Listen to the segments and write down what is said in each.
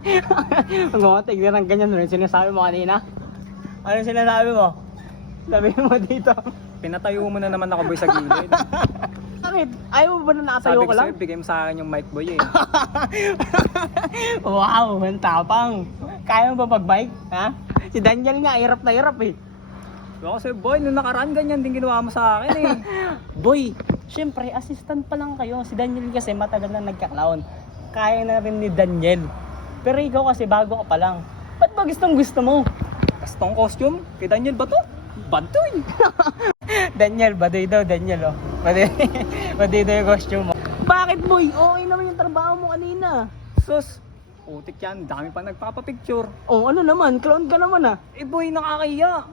Huwag mo tignan ng ganyan. Ano yung sinasabi mo kanina? Ano yung sinasabi mo? Sabi mo dito. Pinatayo mo na naman ako boy sa gilid. Bakit? Ayaw mo ba na nakatayo Sabi ko ko lang? sa'yo, bigay mo sa akin yung mic boy eh. Wow, ang tapang. Kaya mo ba mag-bike? Ha? Si Daniel nga, hirap na hirap eh. Diba kasi boy, nung nakaraan ganyan din ginawa mo sa akin eh. Boy, syempre, assistant pa lang kayo. Si Daniel kasi matagal na nagka-clown. Kaya na rin ni Daniel. Pero ikaw kasi bago ka pa lang. Ba't ba gustong gusto mo? Kastong costume, kay Daniel ba to? Bad to eh. Daniel, baduy daw, Daniel oh. Baduy, baduy daw yung costume mo. Bakit boy? Okay naman yung trabaho mo kanina. Sus, putik yan, dami pa nagpapapicture. Oh, ano naman? Clown ka naman ah. Eh boy, nakakahiya.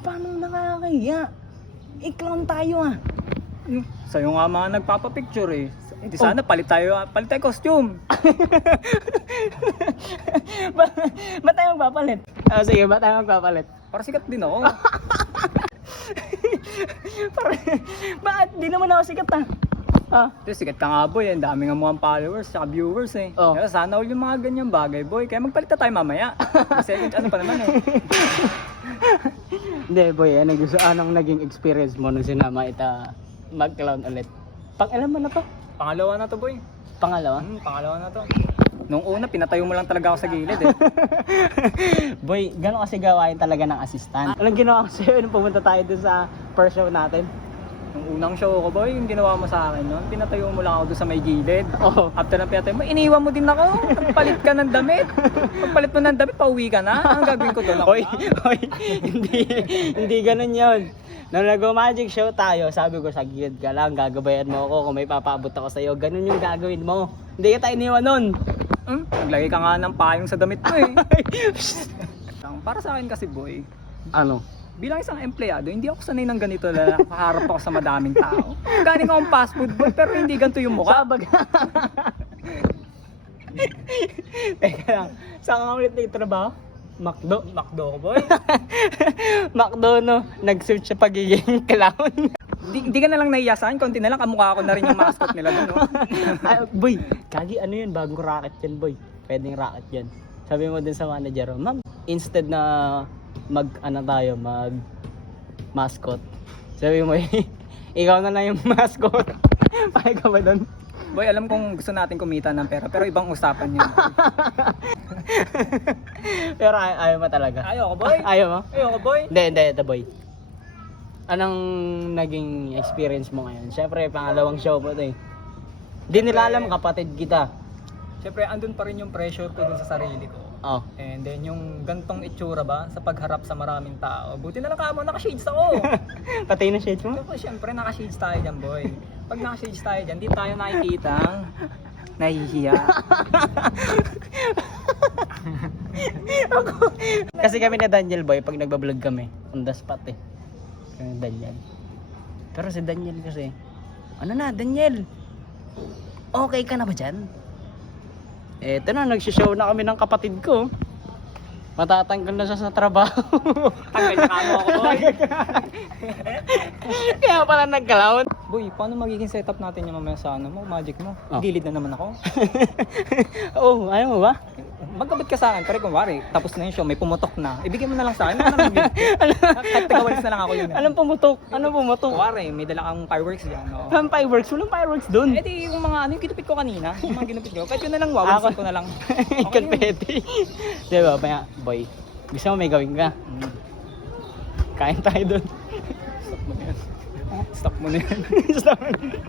Paano nakakahiya? I-clown tayo ah. Sa'yo nga mga nagpapapicture eh. Eh di sana palit tayo costume. Ba't tayo magpapalit? Ah, sige, ba't tayo magpapalit? Para sikat din ako. Bakit? Di naman ako sikat ah. Ah. Ito, sikat ka nga boy, ang dami nga mga followers at viewers eh. Oh. Kaya sana all yung mga ganyang bagay boy, kaya magpalit na tayo mamaya. Kasi ano pa naman eh. Hindi boy, anong naging experience mo nung sinama ita mag-clown ulit? Pang-alam mo na to? Pangalawa na to boy. Pangalawa? Pangalawa na to. Nung una, pinatayo mo lang talaga ako sa gilid eh. Boy, gano'n kasi gawain talaga ng assistant. Anong ginawa ko sa'yo nung pumunta tayo dun sa first show natin? Nung unang show ko boy, yung ginawa mo sa akin noon, pinatayo mo lang ako doon sa may gilid. Oo. After ng pinatayo mo, iniwan mo din ako. Nagpalit ka ng damit. Pagpalit mo ng damit, pauwi ka na. Ang gagawin ko doon ako Hoy, hoy, hindi ganun yun. Nung nag-magic show tayo, sabi ko sa gilid ka lang, gagabayan mo ako kung may papaabot ako sa'yo. Ganun yung gagawin mo. Hindi ka tayo iniwan nun. Naglagay ka nga ng payong sa damit mo eh. Para sa akin kasi boy, Ano? bilang isang empleyado, hindi ako sanay ng ganito na nakaharap ako sa madaming tao. Galing akong fast food boy, pero hindi ganito yung mukha. Sabag. Teka lang, saan ka ulit nagtrabaho? McDo. McDo ko boy. McDo no, nag-search sa pagiging clown. Di ka na lang nahiya sa akin, konti na lang kamukha ko na rin yung mascot nila doon. No? Ay, boy, kagi ano yun, bagong racket yan boy. Pwedeng racket yan. Sabi mo din sa manager, ma'am, instead na mag mascot. Sabi mo, ikaw na lang yung mascot. Pahay ka ba doon? Boy, alam kong gusto natin kumita ng pera, pero ibang usapan yun. Pero ayaw mo talaga. Ayaw ko boy. Ayaw mo? Ayaw ko boy. Hindi, ito boy. Anong naging experience mo ngayon? Siyempre, pangalawang show mo ito eh. Di nila alam, kapatid kita. Siyempre, andun pa rin yung pressure ko dun sa sarili ko. Oh. And then yung gantong itsura ba sa pagharap sa maraming tao. Buti na lang kamo naka-shades ako. Patay na shades mo? Siyempre naka-shades tayo dyan boy. Pag naka-shades tayo dyan, di tayo nakikitang nahihiya. Kasi kami na Daniel boy, pag nagbablog kami, on the spot eh. Kami ni Daniel. Pero si Daniel kasi, ano na Daniel? Okay ka na ba dyan? Eto na, nagsishow na kami ng kapatid ko. Matatanggal na siya sa trabaho. Tanggal na kamo ako boy. Kaya pala nag-clown. Boy, paano magiging setup natin yung mamaya sa ano mo, magic mo? Oh. Gilid na naman ako. Oh, ayaw mo ba? Magkabit ka sa akin, pero kung wari, tapos na yung show, may pumutok na. Ibigay mo na lang sa akin. Kahit tagawalis na lang ako yun. Anong pumutok? Anong pumutok? Wari, may dala kang fireworks dyan. No? Walang fireworks? Walang fireworks dun. Eh di yung mga ano, yung kinupit ko kanina, yung mga ginupit ko. Kahit yun na lang, wawalisin ko na lang. Ikaw pwede. Diba, kaya, boy, gusto mo may gawin ka? Kain tayo dun. Stop mo na yan. Stop mo na yan.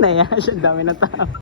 Naya siya, dami na tao.